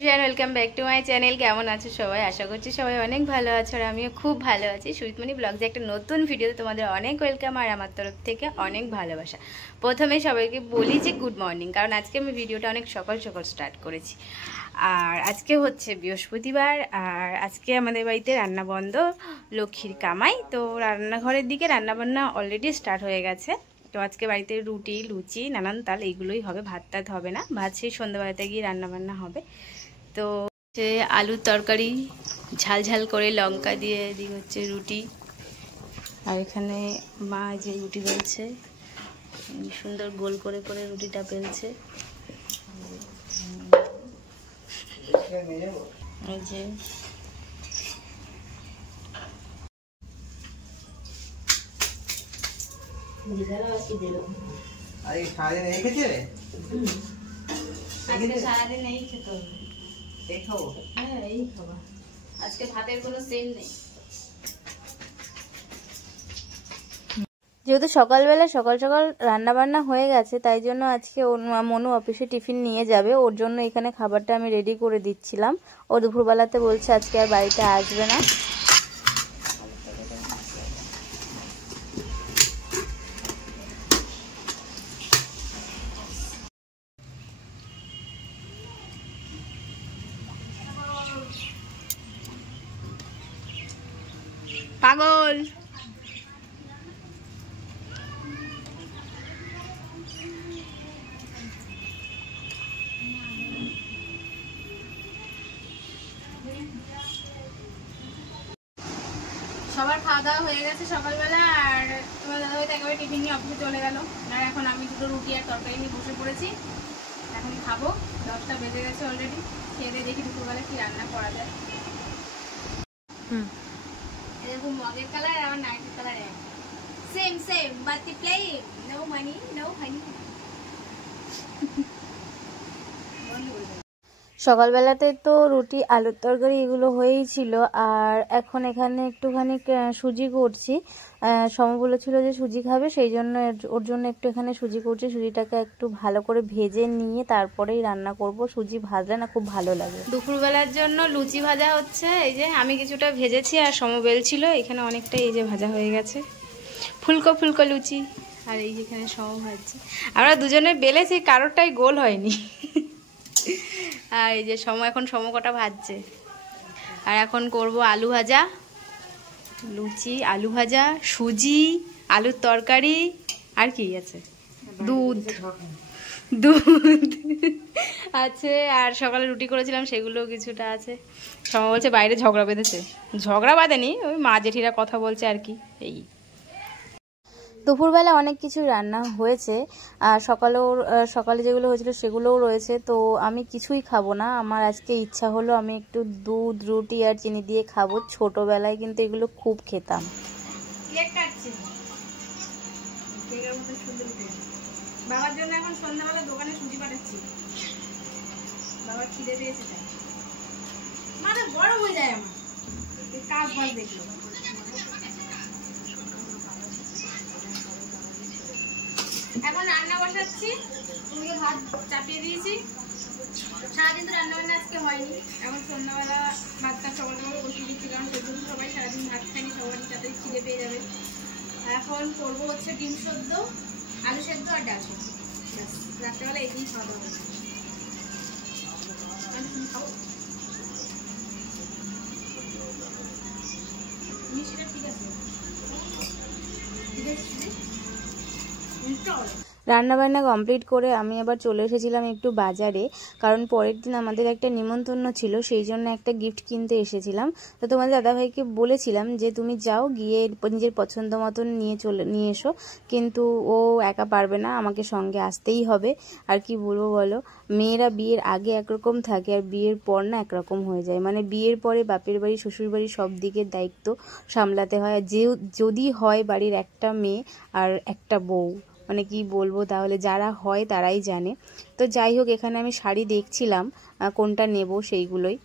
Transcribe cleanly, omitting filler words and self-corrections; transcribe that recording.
Welcome back to my channel. কেমন আছো সবাই? আশা করছি সবাই অনেক ভালো আছো আর আমিও খুব ভালো আছি। সুইটমণি ব্লগে একটা নতুন ভিডিওতে তোমাদের অনেক ওয়েলকাম আর আমার তরফ থেকে অনেক ভালোবাসা। প্রথমে সবাইকে বলি যে গুড মর্নিং, কারণ আজকে আমি ভিডিওটা অনেক সকাল সকাল স্টার্ট করেছি। আর আজকে হচ্ছে বৃহস্পতিবার আর আজকে আমাদের বাড়িতে রান্না বন্ধ, লক্ষ্মীর কামাই। তো রান্নাঘরের দিকে রান্নাবান্না অলরেডি স্টার্ট হয়ে গেছে। তো আজকে বাড়িতে রুটি, লুচি, নানান তাল এইগুলোই হবে, ভাত টাত হবে না। ভাত সেই সন্ধ্যাবেলাতে গিয়ে রান্নাবান্না হবে। তো হচ্ছে আলুর তরকারি, ঝাল ঝাল করে লঙ্কা দিয়ে দিই হচ্ছে রুটি। আর এখানে মা যে রুটি বেলছে, সুন্দর গোল করে করে রুটিটা বেলছে। এই যে সারাদিন এই খেতে হবে। হ্যাঁ, এই খাবার আজকে ভাতের কোনো সেম নেই। যেহেতু সকালবেলা সকাল সকাল রান্না বান্না হয়ে গেছে, তাই জন্য আজকে মনু অফিসে টিফিন নিয়ে যাবে। ওর জন্য এখানে খাবারটা আমি রেডি করে দিচ্ছিলাম। ও দুপুরবেলাতে বলছে আজকে আর বাড়িতে আসবে না। পাগল সবার খাওয়া দাওয়া হয়ে গেছে সকালবেলা। আর তোমার দাদাভাই তো একেবারে টিফিন নিয়ে অফিসে চলে গেল। আর এখন আমি দুটো রুটি আর তরকারি নিয়ে বসে পড়েছি। এখন খাবো, 10টা বেজে গেছে অলরেডি। খেয়ে দিয়ে দেখি দুপুরবেলা কি রান্না করা যায়। এরকম মগের কালার আর আমার নাইটের কালার এক, same same but the play no money no honey. সকালবেলাতে তো রুটি, আলুর তরকারি এগুলো হয়েই ছিল। আর এখন এখানে একটুখানি সুজি করছি। সম বলেছিল যে সুজি খাবে, সেই জন্য ওর জন্য একটু এখানে সুজি করছি। সুজিটাকে একটু ভালো করে ভেজে নিয়ে তারপরেই রান্না করব। সুজি ভাজলে না খুব ভালো লাগে। দুপুরবেলার জন্য লুচি ভাজা হচ্ছে। এই যে আমি কিছুটা ভেজেছি আর সম বেলছিল। এখানে অনেকটা এই যে ভাজা হয়ে গেছে, ফুলকো ফুলকো লুচি। আর এই যেখানে সম ভাজছে। আমরা দুজনে বেলেছি, কারোরটাই গোল হয়নি। আর এই যে এখন সমকটা ভাজছে। আর এখন করব আলু ভাজা, লুচি, আলু ভাজা, সুজি, আলুর তরকারি, আর কি আছে, দুধ আছে। আর সকালে রুটি করেছিলাম, সেগুলো কিছুটা আছে। সম বলছে বাইরে ঝগড়া বেঁধেছে। ঝগড়া বাঁধেনি, ওই মা জেঠিরা কথা বলছে আর কি। এই দুপুরবেলা অনেক কিছু রান্না হয়েছে। আর সকালে যেগুলো হয়েছিল সেগুলোও রয়েছে। তো আমি কিছুই খাবো না। আমার আজকে ইচ্ছা হলো আমি একটু দুধ, রুটি আর চিনি দিয়ে খাবো। ছোটবেলায় কিন্তু এগুলো খুব খেতাম। বাবার জন্য এখন সন্ধ্যাবেলা দোকানে সুজি পাঠাচ্ছি। বাবার খিদে পেয়েছে, তাই মানে গরম হয়ে যায় আমার কাজ বাজ দেখলো। এখন রান্না বসাচ্ছি, ওদিকে ভাত চাপিয়ে দিয়েছি। সারাদিন তো রান্নাবান্না আজকে হয়নি। এখন সন্ধ্যাবেলা ভাতটা সকালবেলা বসিয়ে দিচ্ছি, কারণ সেগুলো সবাই সারাদিন ভাত খাইনি, সবারই তাতে খিদে পেয়ে যাবে। এখন করবো হচ্ছে ডিম সেদ্ধ, আলু সেদ্ধ আর ডাল সেদ্ধ। রাত্রেবেলা এই দিয়েই খাওয়া দাওয়া হবে। মিষ্টিটা ঠিক আছে, ঠিক আছে। রান্নাবান্না কমপ্লিট করে আমি আবার চলে এসেছিলাম একটু বাজারে, কারণ পরের দিন আমাদের একটা নিমন্ত্রণ ছিল, সেই জন্য একটা গিফট কিনতে এসেছিলাম। তো তোমাদের দাদাভাইকে বলেছিলাম যে তুমি যাও, গিয়ে নিজের পছন্দ মতন নিয়ে এসো, কিন্তু ও একা পারবে না, আমাকে সঙ্গে আসতেই হবে। আর কি বলবো বলো, মেয়েরা বিয়ের আগে একরকম থাকে আর বিয়ের পর না একরকম হয়ে যায়। মানে বিয়ের পরে বাপের বাড়ি, শ্বশুর বাড়ি সব দিকের দায়িত্ব সামলাতে হয়। যদি হয় বাড়ির একটা মেয়ে আর একটা বউ, মানে কি বলবো, তাহলে যারা হয় তারাই জানে। তো যাই হোক, এখানে আমি শাড়ি দেখছিলাম কোনটা নেব সেইগুলোই।